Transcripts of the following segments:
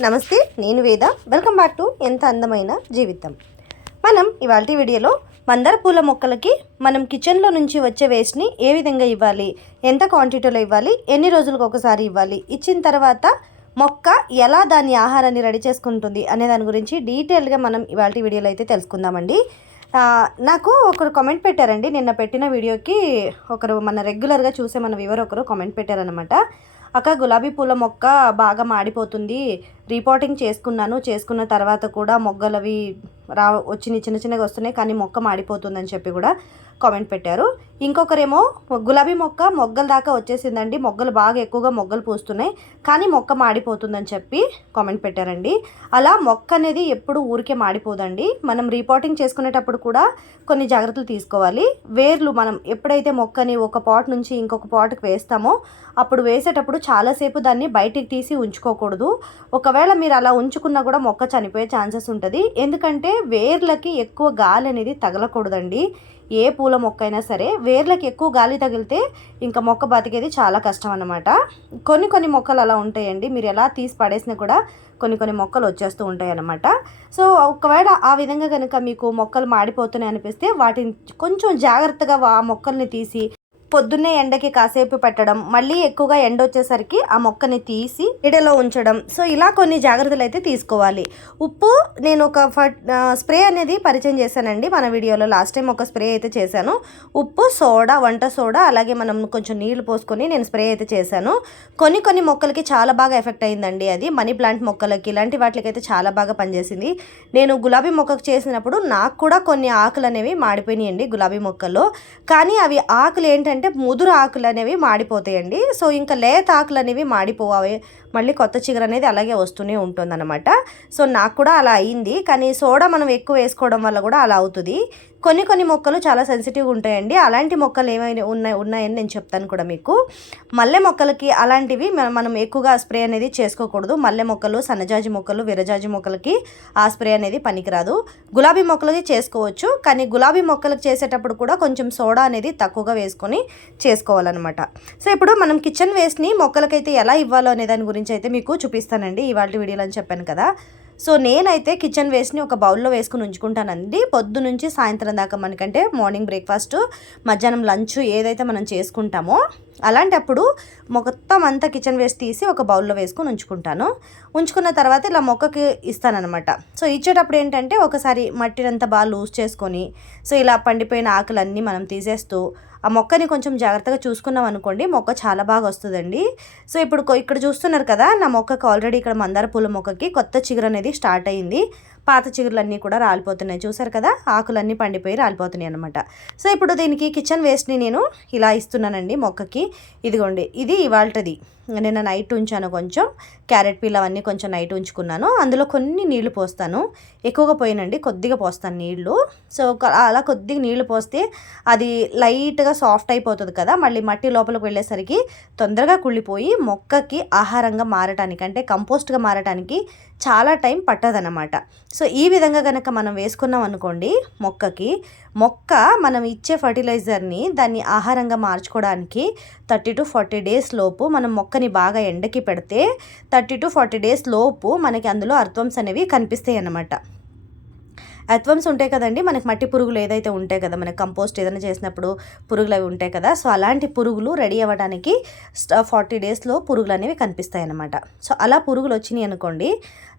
నమస్తే నేను వేద. వెల్కమ్ బ్యాక్ టు ఎంత అందమైన జీవితం. మనం ఇవాళ వీడియోలో మందార పూల మొక్కలకి మనం కిచెన్లో నుంచి వచ్చే వేస్ట్ని ఏ విధంగా ఇవ్వాలి ఎంత క్వాంటిటీలో ఇవ్వాలి ఎన్ని రోజులకు ఒకసారి ఇవ్వాలి ఇచ్చిన తర్వాత మొక్క ఎలా దాని ఆహారాన్ని రెడీ చేసుకుంటుంది అనే దాని గురించి డీటెయిల్గా మనం ఇవాళ వీడియోలో అయితే తెలుసుకుందామండి. నాకు ఒకరు కామెంట్ పెట్టారండి. నిన్న పెట్టిన వీడియోకి ఒకరు మన రెగ్యులర్గా చూసే మన వివర్ ఒకరు కామెంట్ పెట్టారనమాట అక్క గులాబీ పూల మొక్క బాగా మాడిపోతుంది. రిపోర్టింగ్ చేసుకున్నాను. చేసుకున్న తర్వాత కూడా మొగ్గలవి రా వచ్చిన చిన్న చిన్నగా వస్తున్నాయి. కానీ మొక్క మాడిపోతుందని చెప్పి కూడా కామెంట్ పెట్టారు. ఇంకొకరేమో గులాబీ మొక్క మొగ్గల దాకా వచ్చేసిందండి. మొగ్గలు బాగా ఎక్కువగా మొగ్గలు పూస్తున్నాయి. కానీ మొక్క మాడిపోతుందని చెప్పి కామెంట్ పెట్టారండి. అలా మొక్క అనేది ఎప్పుడు ఊరికే మాడిపోదండి. మనం రిపోర్టింగ్ చేసుకునేటప్పుడు కూడా కొన్ని జాగ్రత్తలు తీసుకోవాలి. వేర్లు మనం ఎప్పుడైతే మొక్కని ఒక పాట్ నుంచి ఇంకొక పాట్కి వేస్తామో అప్పుడు వేసేటప్పుడు చాలాసేపు దాన్ని బయటికి తీసి ఉంచుకోకూడదు. ఒకవేళ మీరు అలా ఉంచుకున్నా కూడా మొక్క చనిపోయే ఛాన్సెస్ ఉంటుంది. ఎందుకంటే వేర్లకి ఎక్కువ గాలి అనేది తగలకూడదండి. ఏ పూల మొక్క అయినా సరే వేర్లకు ఎక్కువ గాలి తగిలితే ఇంకా మొక్క బతికేది చాలా కష్టం అన్నమాట. కొన్ని కొన్ని మొక్కలు అలా ఉంటాయండి. మీరు ఎలా తీసి పడేసినా కూడా కొన్ని కొన్ని మొక్కలు వచ్చేస్తూ ఉంటాయి అన్నమాట. సో ఒకవేళ ఆ విధంగా కనుక మీకు మొక్కలు మాడిపోతున్నాయి అనిపిస్తే వాటిని కొంచెం జాగ్రత్తగా ఆ మొక్కల్ని తీసి పొద్దున్నే ఎండకి కాసేపు పెట్టడం మళ్ళీ ఎక్కువగా ఎండ వచ్చేసరికి ఆ మొక్కని తీసి ఇడలో ఉంచడం. సో ఇలా కొన్ని జాగ్రత్తలు అయితే తీసుకోవాలి. ఉప్పు నేను ఒక స్ప్రే అనేది పరిచయం చేశానండి మన వీడియోలో. లాస్ట్ టైం ఒక స్ప్రే అయితే చేశాను. ఉప్పు సోడా వంట సోడా అలాగే మనం కొంచెం నీళ్ళు పోసుకొని నేను స్ప్రే అయితే చేశాను. కొన్ని కొన్ని మొక్కలకి చాలా బాగా ఎఫెక్ట్ అయిందండి అది. మనీ ప్లాంట్ మొక్కలకి ఇలాంటి వాటికి అయితే చాలా బాగా పనిచేసింది. నేను గులాబీ మొక్కకు చేసినప్పుడు నాకు కూడా కొన్ని ఆకులు అనేవి మాడిపోయినాయండి గులాబీ మొక్కల్లో. కానీ అవి ఆకులు ఏంటంటే ముదురు ఆకులు అనేవి మాడిపోతాయండి. సో ఇంకా లేత ఆకులు అనేవి మాడిపోవాలి మళ్ళీ కొత్త చిగురు అనేది అలాగే వస్తూనే ఉంటుందన్నమాట. సో నాకు కూడా అలా అయింది. కానీ సోడా మనం ఎక్కువ వేసుకోవడం వల్ల కూడా అలా అవుతుంది. కొన్ని కొన్ని మొక్కలు చాలా సెన్సిటివ్గా ఉంటాయండి. అలాంటి మొక్కలు ఏమైనా ఉన్నాయి ఉన్నాయని నేను చెప్తాను కూడా మీకు. మల్లె మొక్కలకి అలాంటివి మనం ఎక్కువగా స్ప్రే అనేది చేసుకోకూడదు. మల్లె మొక్కలు సన్నజాజి మొక్కలు విరజాజి మొక్కలకి ఆ స్ప్రే అనేది పనికిరాదు. గులాబీ మొక్కలకి చేసుకోవచ్చు. కానీ గులాబీ మొక్కలకు చేసేటప్పుడు కూడా కొంచెం సోడా అనేది తక్కువగా వేసుకొని చేసుకోవాలన్నమాట. సో ఇప్పుడు మనం కిచెన్ వేస్ట్ని మొక్కలకైతే ఎలా ఇవ్వాలో అనే దాని గురించి అయితే మీకు చూపిస్తానండి. ఇవాళ వీడియోలో అని చెప్పాను కదా. సో నేనైతే కిచెన్ వేస్ట్ని ఒక బౌల్లో వేసుకుని ఉంచుకుంటానండి. పొద్దు నుంచి సాయంత్రం దాకా మనకంటే మార్నింగ్ బ్రేక్ఫాస్ట్ మధ్యాహ్నం లంచ్ ఏదైతే మనం చేసుకుంటామో అలాంటప్పుడు మొత్తం అంతా కిచెన్ వేస్ట్ తీసి ఒక బౌల్లో వేసుకొని ఉంచుకుంటాను. ఉంచుకున్న తర్వాత ఇలా మొక్కకి ఇస్తానమాట సో ఇచ్చేటప్పుడు ఏంటంటే ఒకసారి మట్టినంతా బాగా లూజ్ చేసుకొని సో ఇలా పండిపోయిన ఆకులన్నీ మనం తీసేస్తూ ఆ మొక్కని కొంచెం జాగ్రత్తగా చూసుకున్నాం అనుకోండి మొక్క చాలా బాగా వస్తుందండి. సో ఇప్పుడు ఇక్కడ చూస్తున్నారు కదా నా మొక్కకు ఆల్రెడీ ఇక్కడ మందార పూల మొక్కకి కొత్త చిగురు అనేది స్టార్ట్ అయింది. పాత చిగురులన్నీ కూడా రాలిపోతున్నాయి. చూసారు కదా? ఆకులన్నీ పండిపోయి రాలిపోతున్నాయి అనమాట సో ఇప్పుడు దీనికి కిచెన్ వేస్ట్ని నేను ఇలా ఇస్తున్నానండి మొక్కకి. ఇదిగోండి ఇది ఇవాళది నిన్న నైట్ ఉంచాను కొంచెం. క్యారెట్ పీల్ అవన్నీ కొంచెం నైట్ ఉంచుకున్నాను. అందులో కొన్ని నీళ్ళు పోస్తాను. ఎక్కువగా పోయినండి కొద్దిగా పోస్తాను నీళ్ళు. సో అలా కొద్దిగా నీళ్ళు పోస్తే అది లైట్గా సాఫ్ట్ అయిపోతుంది కదా? మళ్ళీ మట్టి లోపలికి వెళ్ళేసరికి తొందరగా కుళ్ళిపోయి మొక్కకి ఆహారంగా మారటానికి అంటే కంపోస్ట్గా మారటానికి చాలా టైం పట్టదనమాట సో ఈ విధంగా కనుక మనం వేసుకున్నాం అనుకోండి మొక్కకి మొక్క మనం ఇచ్చే ఫర్టిలైజర్ని దాన్ని ఆహారంగా మార్చుకోవడానికి థర్టీ టు ఫార్టీ డేస్ లోపు మనం మొక్కని బాగా ఎండకి పెడితే థర్టీ టు ఫార్టీ డేస్ లోపు మనకి అందులో అర్థమ్స్ అనేవి కనిపిస్తాయి అన్నమాట ఎత్వమ్స్ ఉంటాయి కదండి. మనకి మట్టి పురుగులు ఏదైతే ఉంటాయి కదా మనకి కంపోస్ట్ ఏదైనా చేసినప్పుడు పురుగులు అవి ఉంటాయి కదా సో అలాంటి పురుగులు రెడీ అవ్వడానికి ఫార్టీ డేస్లో పురుగులు అనేవి కనిపిస్తాయి అన్నమాట సో అలా పురుగులు వచ్చినాయి అనుకోండి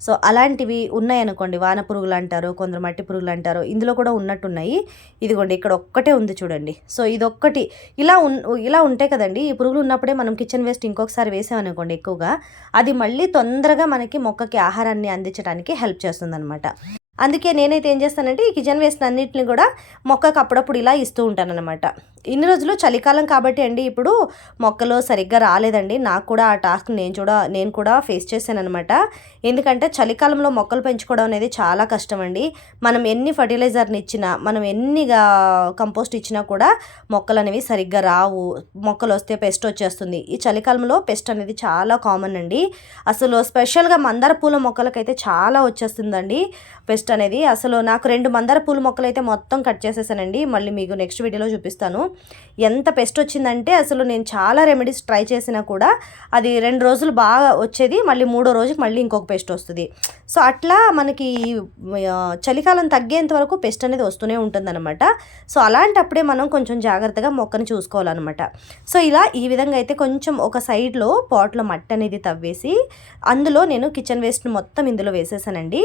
సో అలాంటివి ఉన్నాయి అనుకోండి వాన పురుగులు అంటారు కొందరు మట్టి పురుగులు అంటారు ఇందులో కూడా ఉన్నట్టున్నాయి. ఇదిగోండి ఇక్కడ ఒక్కటే ఉంది చూడండి. సో ఇదొక్కటి ఇలా ఉన్ ఇలా ఉంటాయి కదండి. ఈ పురుగులు ఉన్నప్పుడే మనం కిచెన్ వేస్ట్ ఇంకొకసారి వేసామనుకోండి ఎక్కువగా అది మళ్ళీ తొందరగా మనకి మొక్కకి ఆహారాన్ని అందించడానికి హెల్ప్ చేస్తుంది అందుకే నేనైతే ఏం చేస్తానంటే ఈ కిచెన్ వేస్ట్ అన్నింటిని కూడా మొక్కకు అప్పుడప్పుడు ఇలా ఇస్తూ ఉంటానన్నమాట. ఇన్ని రోజులు చలికాలం కాబట్టి అండి ఇప్పుడు మొక్కలు సరిగ్గా రాలేదండి. నాకు కూడా ఆ టాస్క్ నేను కూడా నేను కూడా ఫేస్ చేశానమాట ఎందుకంటే చలికాలంలో మొక్కలు పెంచుకోవడం అనేది చాలా కష్టం అండి మనం ఎన్ని ఫర్టిలైజర్ని ఇచ్చినా మనం ఎన్నిగా కంపోస్ట్ ఇచ్చినా కూడా మొక్కలు అనేవి సరిగ్గా రావు. మొక్కలు వస్తే పెస్ట్ వచ్చేస్తుంది. ఈ చలికాలంలో పెస్ట్ అనేది చాలా కామన్ అండి. అసలు స్పెషల్గా మందార పూల మొక్కలకైతే చాలా వచ్చేస్తుందండి. పెస్ట్ పెస్ట్ అనేది అసలు నాకు రెండు మందార పూల మొక్కలు అయితే మొత్తం కట్ చేసేసానండి. మళ్ళీ మీకు నెక్స్ట్ వీడియోలో చూపిస్తాను. ఎంత పెస్ట్ వచ్చిందంటే అసలు నేను చాలా రెమెడీస్ ట్రై చేసినా కూడా అది రెండు రోజులు బాగా వచ్చేది మళ్ళీ మూడో రోజుకి మళ్ళీ ఇంకొక పెస్ట్ వస్తుంది. సో అట్లా మనకి చలికాలం తగ్గేంత వరకు పెస్ట్ అనేది వస్తూనే ఉంటుందన్నమాట. సో అలాంటప్పుడే మనం కొంచెం జాగ్రత్తగా మొక్కను చూసుకోవాలన్నమాట. సో ఇలా ఈ విధంగా అయితే కొంచెం ఒక సైడ్లో పాట్లో మట్టి అనేది తవ్వేసి అందులో నేను కిచెన్ వేస్ట్ మొత్తం ఇందులో వేసేసానండి.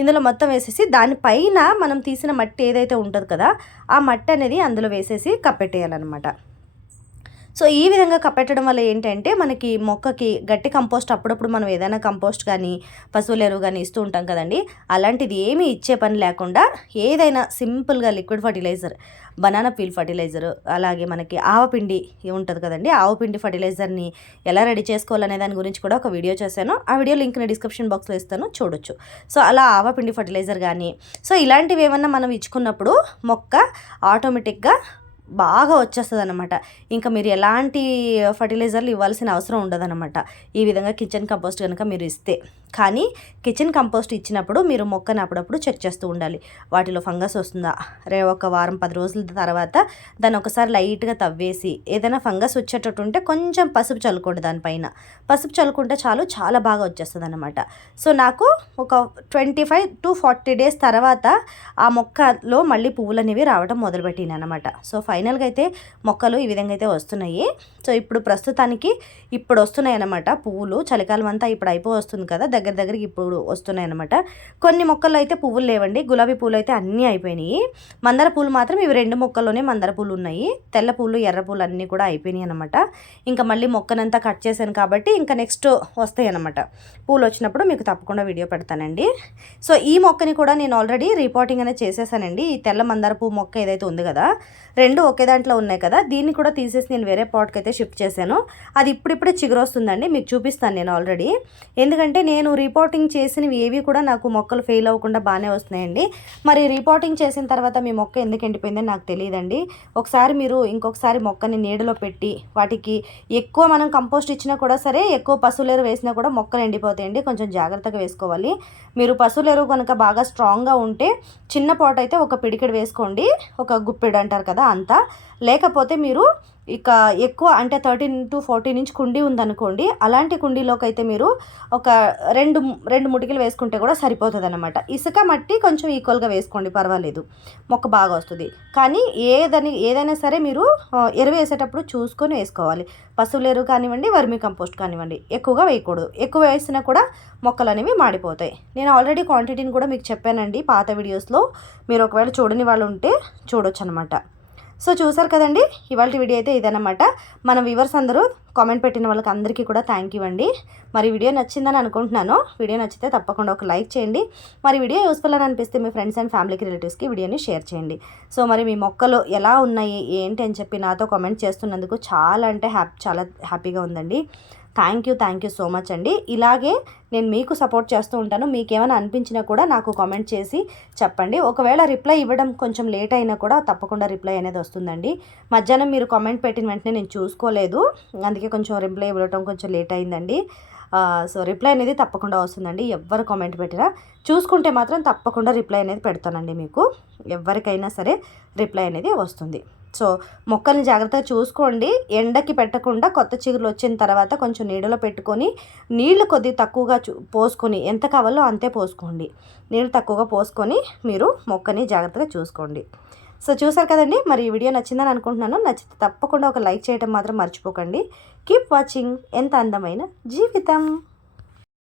ఇందులో మొత్తం వేసేసి దానిపైన మనం తీసిన మట్టి ఏదైతే ఉంటుంది కదా ఆ మట్టి అనేది అందులో వేసేసి కప్పెట్టేయాలన్నమాట. సో ఈ విధంగా కప్పెట్టడం వల్ల ఏంటంటే మనకి మొక్కకి గట్టి కంపోస్ట్ అప్పుడప్పుడు మనం ఏదైనా కంపోస్ట్ కానీ పశువుల ఎరువు కానీ ఇస్తూ ఉంటాం కదండి. అలాంటిది ఏమీ ఇచ్చే పని లేకుండా ఏదైనా సింపుల్గా liquid fertiliser banana peel fertiliser అలాగే మనకి ఆవపిండి ఉంటుంది కదండి. ఆవపిండి ఫర్టిలైజర్ని ఎలా రెడీ చేసుకోవాలనే దాని గురించి కూడా ఒక వీడియో చేశాను. ఆ వీడియో లింక్ని డిస్క్రిప్షన్ బాక్స్లో ఇస్తాను చూడొచ్చు. సో అలా ఆవపిండి ఫర్టిలైజర్ కానీ సో ఇలాంటివి ఏమన్నా మనం ఇచ్చుకున్నప్పుడు మొక్క ఆటోమేటిక్గా బాగా వచ్చేస్తుంది అనమాట ఇంకా మీరు ఎలాంటి ఫర్టిలైజర్లు ఇవ్వాల్సిన అవసరం ఉండదన్నమాట. ఈ విధంగా కిచెన్ కంపోస్ట్ కనుక మీరు ఇస్తే. కానీ కిచెన్ కంపోస్ట్ ఇచ్చినప్పుడు మీరు మొక్కని అప్పుడప్పుడు చెక్ చేస్తూ ఉండాలి. వాటిలో ఫంగస్ వస్తుందా? రే ఒక వారం పది రోజుల తర్వాత దాన్ని ఒకసారి లైట్గా తవ్వేసి ఏదైనా ఫంగస్ వచ్చేటట్టు ఉంటే కొంచెం పసుపు చల్లుకోండి దానిపైన. పసుపు చల్లుకుంటే చాలు చాలా బాగా వచ్చేస్తుంది అనమాట సో నాకు ఒక twenty five to forty days తర్వాత ఆ మొక్కలో మళ్ళీ పువ్వులు అనేవి రావడం మొదలుపెట్టింది అనమాట సో ఫైనల్గా అయితే మొక్కలు ఈ విధంగా అయితే వస్తున్నాయి. సో ఇప్పుడు ప్రస్తుతానికి ఇప్పుడు వస్తున్నాయి అనమాట పువ్వులు. చలికాలం అంతా ఇప్పుడు అయిపో వస్తుంది కదా దగ్గర దగ్గరికి ఇప్పుడు వస్తున్నాయి అనమాట కొన్ని మొక్కలు అయితే పువ్వులు లేవండి. గులాబీ పూలు అయితే అన్నీ అయిపోయినాయి. మందార పూలు మాత్రం ఇవి రెండు మొక్కల్లోనే మందార పూలు ఉన్నాయి. తెల్ల పూలు ఎర్ర పూలు అన్నీ కూడా అయిపోయినాయి అనమాట ఇంకా మళ్ళీ మొక్కనంతా కట్ చేశాను కాబట్టి ఇంకా నెక్స్ట్ వస్తాయి అనమాట పూలు వచ్చినప్పుడు మీకు తప్పకుండా వీడియో పెడతానండి. సో ఈ మొక్కని కూడా నేను ఆల్రెడీ రిపోర్టింగ్ అనేది చేసేసానండి. ఈ తెల్ల మందార పువ్వు మొక్క ఏదైతే ఉంది కదా రెండు ఒకే దాంట్లో ఉన్నాయి కదా దీన్ని కూడా తీసేసి నేను వేరే పాట్కి అయితే షిఫ్ట్ చేశాను. అది ఇప్పుడిప్పుడే చిగురొస్తుందండి. మీకు చూపిస్తాను నేను ఆల్రెడీ. ఎందుకంటే నేను రిపోర్టింగ్ చేసినవి ఏవి కూడా నాకు మొక్కలు ఫెయిల్ అవ్వకుండా బాగానే వస్తున్నాయండి. మరి రిపోర్టింగ్ చేసిన తర్వాత మీ మొక్క ఎందుకు ఎండిపోయిందని నాకు తెలియదండి. ఒకసారి మీరు ఇంకొకసారి మొక్కని నీడలో పెట్టి వాటికి ఎక్కువ మనం కంపోస్ట్ ఇచ్చినా కూడా సరే ఎక్కువ పశువుల ఎరువు వేసినా కూడా మొక్కలు ఎండిపోతాయండి. కొంచెం జాగ్రత్తగా వేసుకోవాలి. మీరు పశువుల ఎరువు కనుక బాగా స్ట్రాంగ్గా ఉంటే చిన్న పాట్ అయితే ఒక పిడికిడి వేసుకోండి. ఒక గుప్పెడు అంటారు కదా అంతా. లేకపోతే మీరు ఇక ఎక్కువ అంటే థర్టీన్ టు ఫోర్టీన్ ఇంచ్ కుండీ ఉందనుకోండి అలాంటి కుండీలోకి అయితే మీరు ఒక రెండు రెండు ముటికలు వేసుకుంటే కూడా సరిపోతుంది అనమాట ఇసుక మట్టి కొంచెం ఈక్వల్గా వేసుకోండి పర్వాలేదు. మొక్క బాగా వస్తుంది. కానీ ఏదని ఏదైనా సరే మీరు ఎరువు వేసేటప్పుడు చూసుకొని వేసుకోవాలి. పశువుల ఎరువు కానివ్వండి వర్మి కంపోస్ట్ కానివ్వండి ఎక్కువగా వేయకూడదు. ఎక్కువ వేసినా కూడా మొక్కలు అనేవి మాడిపోతాయి. నేను ఆల్రెడీ క్వాంటిటీని కూడా మీకు చెప్పానండి. పాత వీడియోస్లో మీరు ఒకవేళ చూడని వాళ్ళు ఉంటే చూడొచ్చు అనమాట సో చూసారు కదండి ఇవాళ వీడియో అయితే ఇదనమాట మన వ్యూవర్స్ అందరూ కామెంట్ పెట్టిన వాళ్ళకి అందరికీ కూడా థ్యాంక్ యూ అండి. మరి వీడియో నచ్చిందని అనుకుంటున్నాను. వీడియో నచ్చితే తప్పకుండా ఒక లైక్ చేయండి. మరి వీడియో యూస్ఫుల్ అని అనిపిస్తే మీ ఫ్రెండ్స్ అండ్ ఫ్యామిలీకి రిలేటివ్స్కి వీడియోని షేర్ చేయండి. సో మరి మీ మొక్కలు ఎలా ఉన్నాయి ఏంటి అని చెప్పి నాతో కామెంట్ చేస్తున్నందుకు చాలా అంటే హ్యాపీ చాలా హ్యాపీగా ఉందండి. Thank you thank you so much అండి. ఇలాగే నేను మీకు సపోర్ట్ చేస్తూ ఉంటాను. మీకు ఏమైనా అనిపించినా కూడా నాకు కామెంట్ చేసి చెప్పండి. ఒకవేళ రిప్లై ఇవ్వడం కొంచెం లేట్ అయినా కూడా తప్పకుండా రిప్లై అనేది వస్తుందండి. మధ్యాహ్నం మీరు కామెంట్ పెట్టిన వెంటనే నేను చూసుకోలేదు. అందుకే కొంచెం రిప్లై ఇవ్వడం కొంచెం లేట్ అయిందండి. సో రిప్లై అనేది తప్పకుండా వస్తుందండి. ఎవరు కామెంట్ పెట్టినా. చూసుకుంటే మాత్రం తప్పకుండా రిప్లై అనేది పెడతానండి మీకు. ఎవరికైనా సరే రిప్లై అనేది వస్తుంది. సో మొక్కల్ని జాగ్రత్తగా చూసుకోండి. ఎండకి పెట్టకుండా కొత్త చిగురులు వచ్చిన తర్వాత కొంచెం నీడలో పెట్టుకొని నీళ్ళు కొద్ది తక్కువగా చూ పోసుకొని ఎంత కావాలో అంతే పోసుకోండి. నీళ్ళు తక్కువగా పోసుకొని మీరు మొక్కని జాగ్రత్తగా చూసుకోండి. సో చూసారు కదండి మరి ఈ వీడియో నచ్చిందని అనుకుంటున్నాను. నచ్చితే తప్పకుండా ఒక లైక్ చేయడం మాత్రం మర్చిపోకండి. Keep watching. ఎంత అందమైన జీవితం!